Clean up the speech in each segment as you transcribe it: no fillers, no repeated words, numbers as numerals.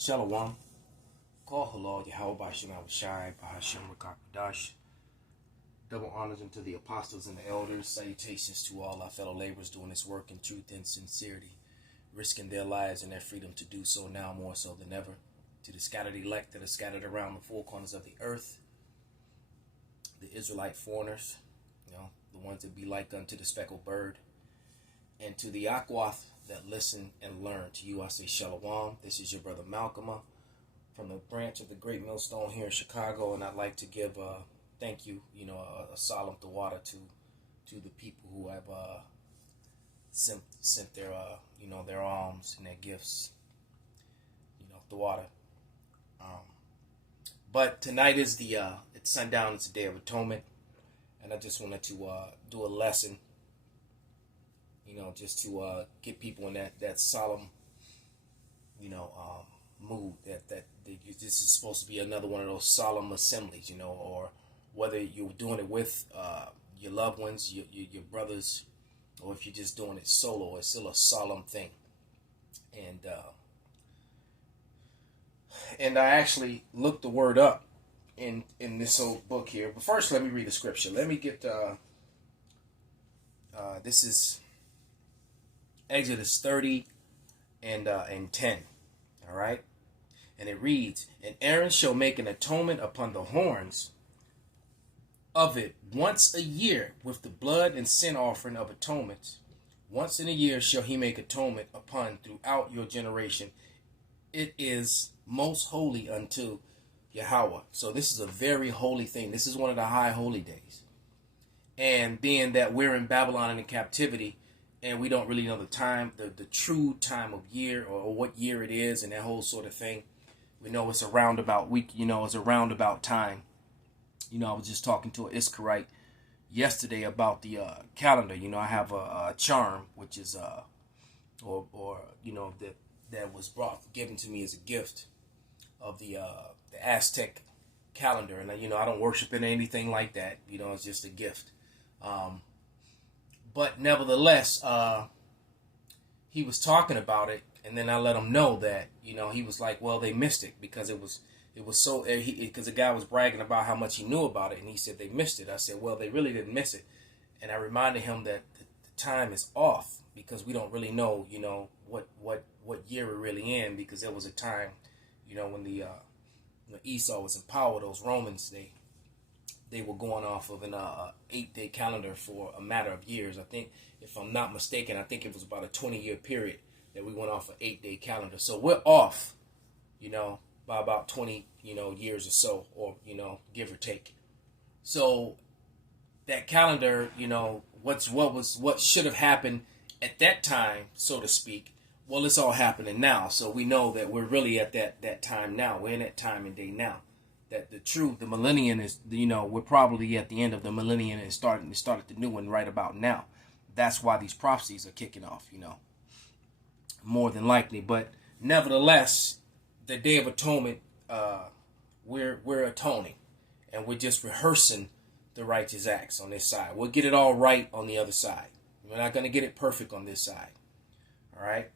Shalom. Call halal Yahweh Bashim Abishai Bahashim Rakakadash. Double honors unto the apostles and the elders. Salutations to all our fellow laborers doing this work in truth and sincerity, risking their lives and their freedom to do so now more so than ever. To the scattered elect that are scattered around the four corners of the earth, the Israelite foreigners, the ones that be like unto the speckled bird, and to the Akwath that listen and learn. To you I say Shalom. This is your brother MALCHAAMAH from the branch of the Great Millstone here in Chicago, and I'd like to give a thank you, a solemn Tawada to the people who have sent their their alms and their gifts, Tawada. But tonight is it's sundown. It's the Day of Atonement, and I just wanted to do a lesson. Just to get people in that solemn, mood that this is supposed to be another one of those solemn assemblies, or whether you're doing it with your loved ones, your brothers, or if you're just doing it solo, it's still a solemn thing. And I actually looked the word up in this old book here. But first, let me read the scripture. Let me get this is Exodus 30 and 10. All right. And it reads, "And Aaron shall make an atonement upon the horns of it once a year with the blood and sin offering of atonement. Once in a year shall he make atonement upon throughout your generation. It is most holy unto Yahweh." So this is a very holy thing. This is one of the high holy days. And being that we're in Babylon and in captivity, and we don't really know the time, the true time of year, or what year it is, and that whole sort of thing. We know it's a roundabout week, it's a roundabout time. I was just talking to an Iskarite yesterday about the calendar. I have a charm, which is that was given to me as a gift of the Aztec calendar, and I don't worship in anything like that. It's just a gift. But nevertheless, he was talking about it, and then I let him know that he was like, well, they missed it because it was so, because the guy was bragging about how much he knew about it, and he said they missed it. I said, well, they really didn't miss it, and I reminded him that the time is off because we don't really know what year we're really in, because there was a time when the Esau was in power. Those Romans, they were going off of an 8-day calendar for a matter of years. I think, if I'm not mistaken, I think it was about a 20-year period that we went off an 8-day calendar. So we're off, by about 20, years or so, or, give or take. So that calendar, what should have happened at that time, so to speak, well, it's all happening now. So we know that we're really at that time now. We're in that time and day now. That the millennium is, we're probably at the end of the millennium and started the new one right about now. That's why these prophecies are kicking off, more than likely. But nevertheless, the Day of Atonement, we're atoning, and we're just rehearsing the righteous acts on this side. We'll get it all right on the other side. We're not going to get it perfect on this side. All right.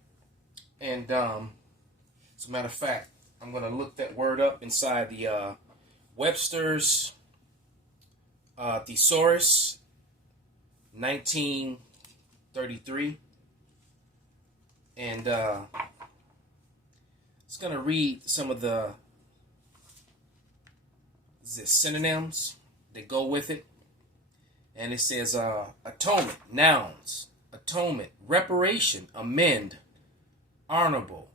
And as a matter of fact, I'm going to look that word up inside the Webster's Thesaurus, 1933. And it's going to read some of the synonyms that go with it. And it says atonement, nouns, atonement, reparation, amend, honorable,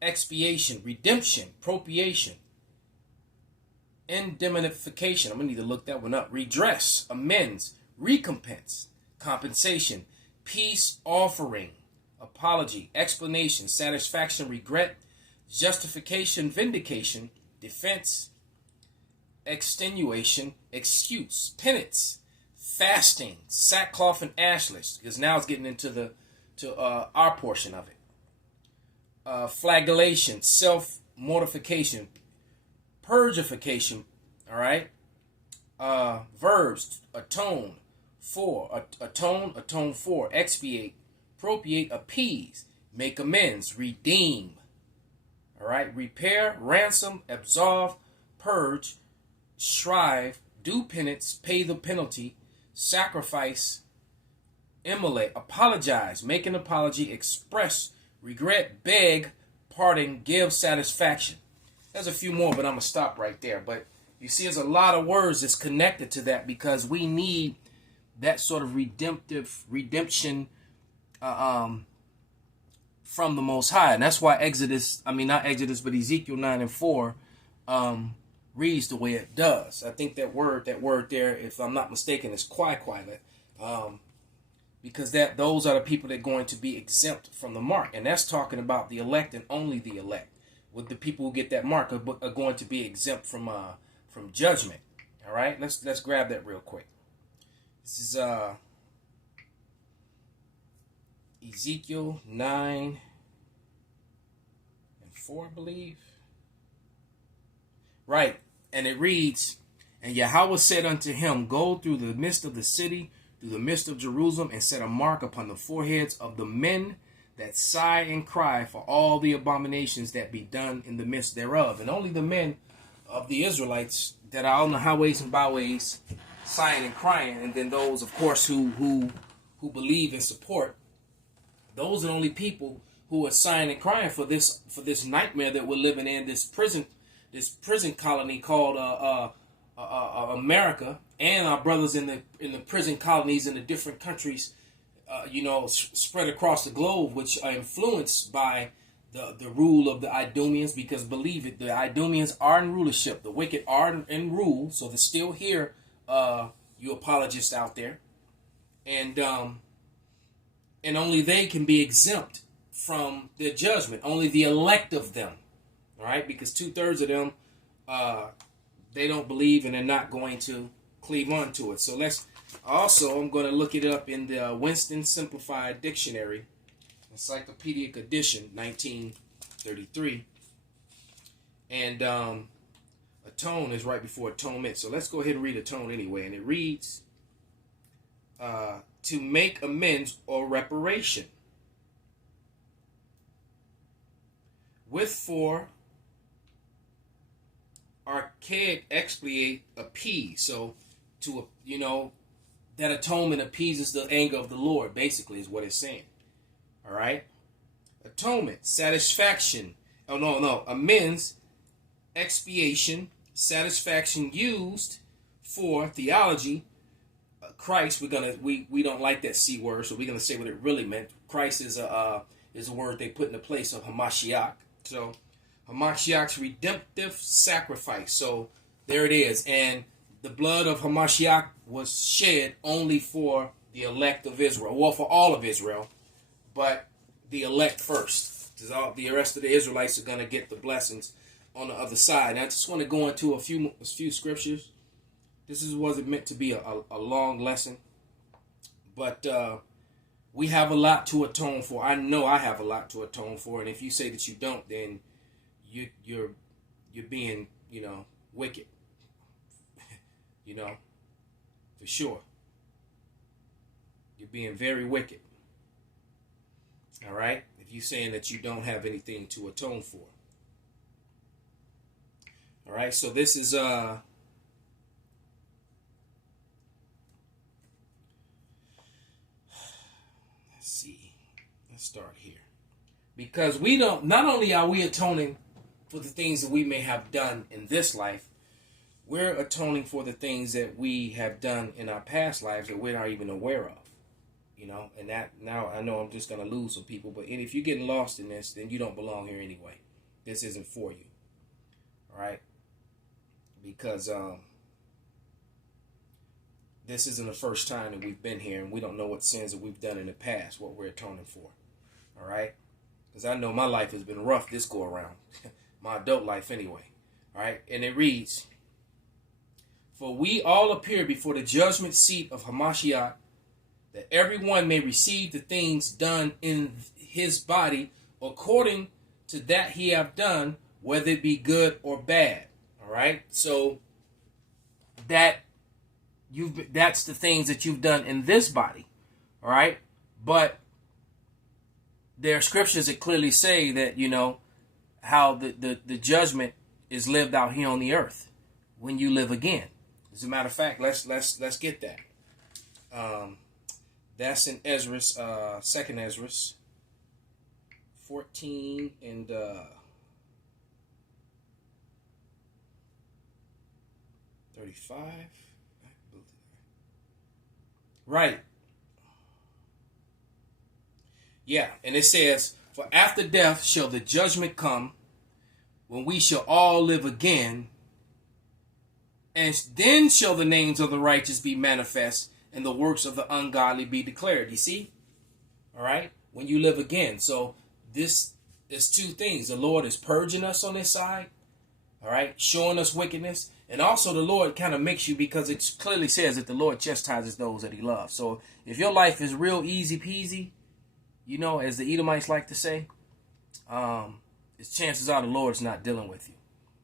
expiation, redemption, propitiation, indemnification. I'm going to need to look that one up. Redress, amends, recompense, compensation, peace offering, apology, explanation, satisfaction, regret, justification, vindication, defense, extenuation, excuse, penance, fasting, sackcloth and ashless, because now it's getting into our portion of it. Flagellation, self-mortification, purgification, all right? Verbs, atone for, atone for, expiate, propitiate, appease, make amends, redeem, All right. Repair, ransom, absolve, purge, shrive, do penance, pay the penalty, sacrifice, immolate, apologize, make an apology, express regret, beg, pardon, give satisfaction. There's a few more, but I'm going to stop right there. But you see, there's a lot of words that's connected to that because we need that sort of redemption from the Most High. And that's why Ezekiel 9 and 4 reads the way it does. I think that word there, if I'm not mistaken, is quaiquile. Because those are the people that are going to be exempt from the mark. And that's talking about the elect and only the elect. With the people who get that mark are going to be exempt from judgment. All right, let's grab that real quick. This is Ezekiel 9 and 4, I believe. Right, and it reads, "And Yahweh said unto him, Go through the midst of the city, through the midst of Jerusalem, and set a mark upon the foreheads of the men that sigh and cry for all the abominations that be done in the midst thereof." And only the men of the Israelites that are on the highways and byways sighing and crying, and then those, of course, who believe and support, those are the only people who are sighing and crying for this nightmare that we're living in, this prison colony called America, and our brothers in the prison colonies in the different countries, spread across the globe, which are influenced by the rule of the Idumeans. Because believe it, the Idumeans are in rulership. The wicked are in rule, so they're still here. You apologists out there, and only they can be exempt from the judgment. Only the elect of them, all right? Because 2/3 of them, they don't believe, and they're not going to cleave on to it. So I'm going to look it up in the Winston Simplified Dictionary, Encyclopedic Edition, 1933. And atone is right before atonement. So let's go ahead and read atone anyway. And it reads, to make amends or reparation. With for archaic expiate, appease. So that atonement appeases the anger of the Lord, basically, is what it's saying. All right? Atonement, satisfaction. Oh, no. Amends, expiation, satisfaction used for theology. Christ, we don't like that C word, so we're gonna say what it really meant. Christ is a word they put in the place of Hamashiach. So Hamashiach's redemptive sacrifice. So there it is. And the blood of Hamashiach was shed only for the elect of Israel. Well, for all of Israel, but the elect first. Because all the rest of the Israelites are going to get the blessings on the other side. And I just want to go into a few scriptures. This wasn't meant to be a long lesson. But we have a lot to atone for. I know I have a lot to atone for. And if you say that you don't, then you're being, wicked. For sure. You're being very wicked. All right? If you're saying that you don't have anything to atone for. All right? So this is let's see. Let's start here. Because not only are we atoning for the things that we may have done in this life, we're atoning for the things that we have done in our past lives that we're not even aware of. And that now I know I'm just going to lose some people, but if you're getting lost in this, then you don't belong here anyway. This isn't for you. All right? Because this isn't the first time that we've been here, and we don't know what sins that we've done in the past, what we're atoning for. All right? Because I know my life has been rough this go around. My adult life anyway. All right? And it reads, "For we all appear before the judgment seat of Hamashiach, that everyone may receive the things done in his body according to that he have done, whether it be good or bad." All right? So that's the things that you've done in this body. All right? But there are scriptures that clearly say that, how the judgment is lived out here on the earth when you live again. As a matter of fact, let's get that. That's in Ezra's, second Ezra's 14 and 35. Right. Yeah, and it says, "For after death shall the judgment come, when we shall all live again, and then shall the names of the righteous be manifest, and the works of the ungodly be declared." You see? All right? When you live again. So this is two things. The Lord is purging us on this side, all right, showing us wickedness. And also the Lord kind of makes you, because it clearly says that the Lord chastises those that he loves. So if your life is real easy peasy, as the Edomites like to say, it's chances are the Lord's not dealing with you.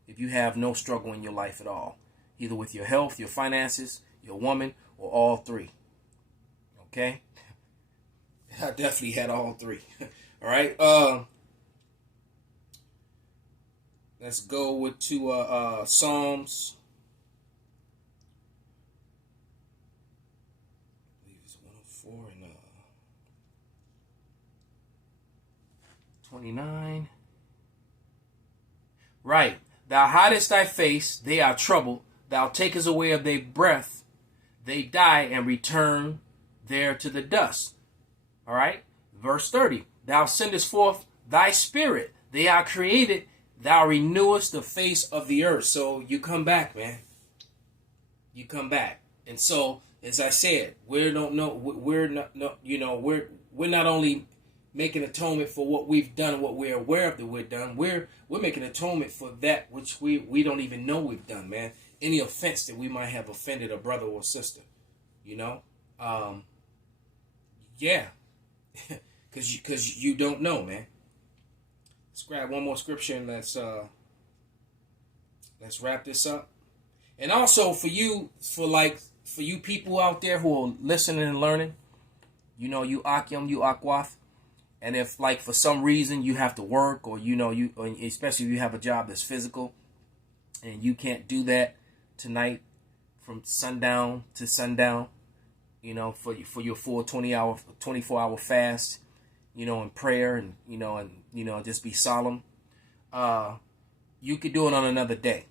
If you have no struggle in your life at all, either with your health, your finances, your woman, or all three. Okay? I definitely had all three. All right? Let's go to Psalms. I believe it's 104 and 29. Right. "Thou hidest thy face, they are troubled. Thou takest away of their breath, they die and return there to the dust." All right. Verse 30. "Thou sendest forth thy spirit, they are created. Thou renewest the face of the earth." So you come back, man. You come back. And so, as I said, we're not only making atonement for what we've done and what we're aware of that we've done. We're making atonement for that which we don't even know we've done, man. Any offense that we might have offended a brother or sister, yeah, because you don't know, man. Let's grab one more scripture and let's wrap this up. And also for you people out there who are listening and learning, you Akim, you Akwath. And if, like, for some reason you have to work, or especially if you have a job that's physical, and you can't do that tonight from sundown to sundown, for your full 24-hour fast, in prayer, and just be solemn, you could do it on another day.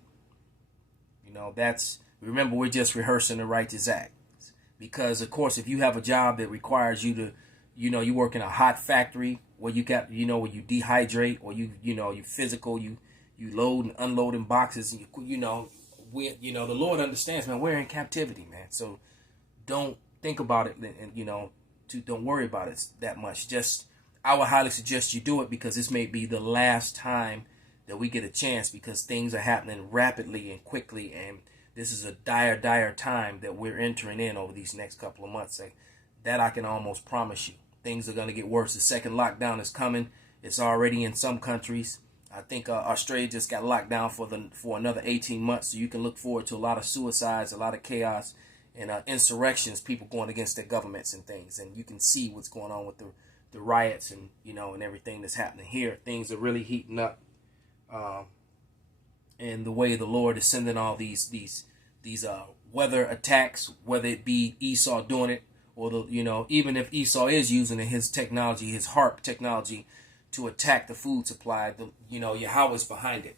Remember, we're just rehearsing the righteous acts, because of course, if you have a job that requires you to, you work in a hot factory where you got, where you dehydrate, or you physical, you load and unload in boxes, and the Lord understands, man, we're in captivity, man. So don't think about it, and don't worry about it that much. I would highly suggest you do it, because this may be the last time that we get a chance, because things are happening rapidly and quickly, and this is a dire time that we're entering in over these next couple of months. That I can almost promise you. Things are going to get worse. The second lockdown is coming. It's already in some countries. I think Australia just got locked down for another 18 months. So you can look forward to a lot of suicides, a lot of chaos, and insurrections, people going against their governments and things. And you can see what's going on with the riots and and everything that's happening here. Things are really heating up. And the way the Lord is sending all these weather attacks, whether it be Esau doing it, or even if Esau is using his technology, his HARP technology, to attack the food supply, Yahweh's behind it.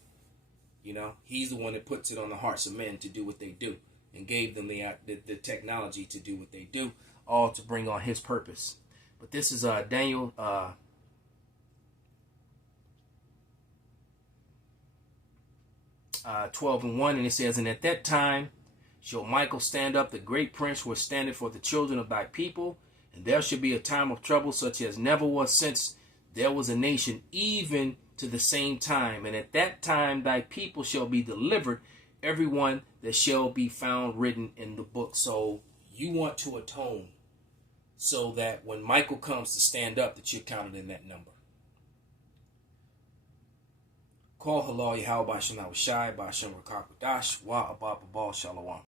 He's the one that puts it on the hearts of men to do what they do, and gave them the technology to do what they do, all to bring on his purpose. But this is Daniel 12:1, and it says, "And at that time shall Michael stand up, the great prince, who standeth for the children of thy people, and there shall be a time of trouble such as never was since there was a nation, even to the same time. And at that time thy people shall be delivered, everyone that shall be found written in the book." So you want to atone, so that when Michael comes to stand up, that you're counted in that number. Call halal Yahweh B'Shem Shai B'Shem Rakak Dash Wa Abba Shalom.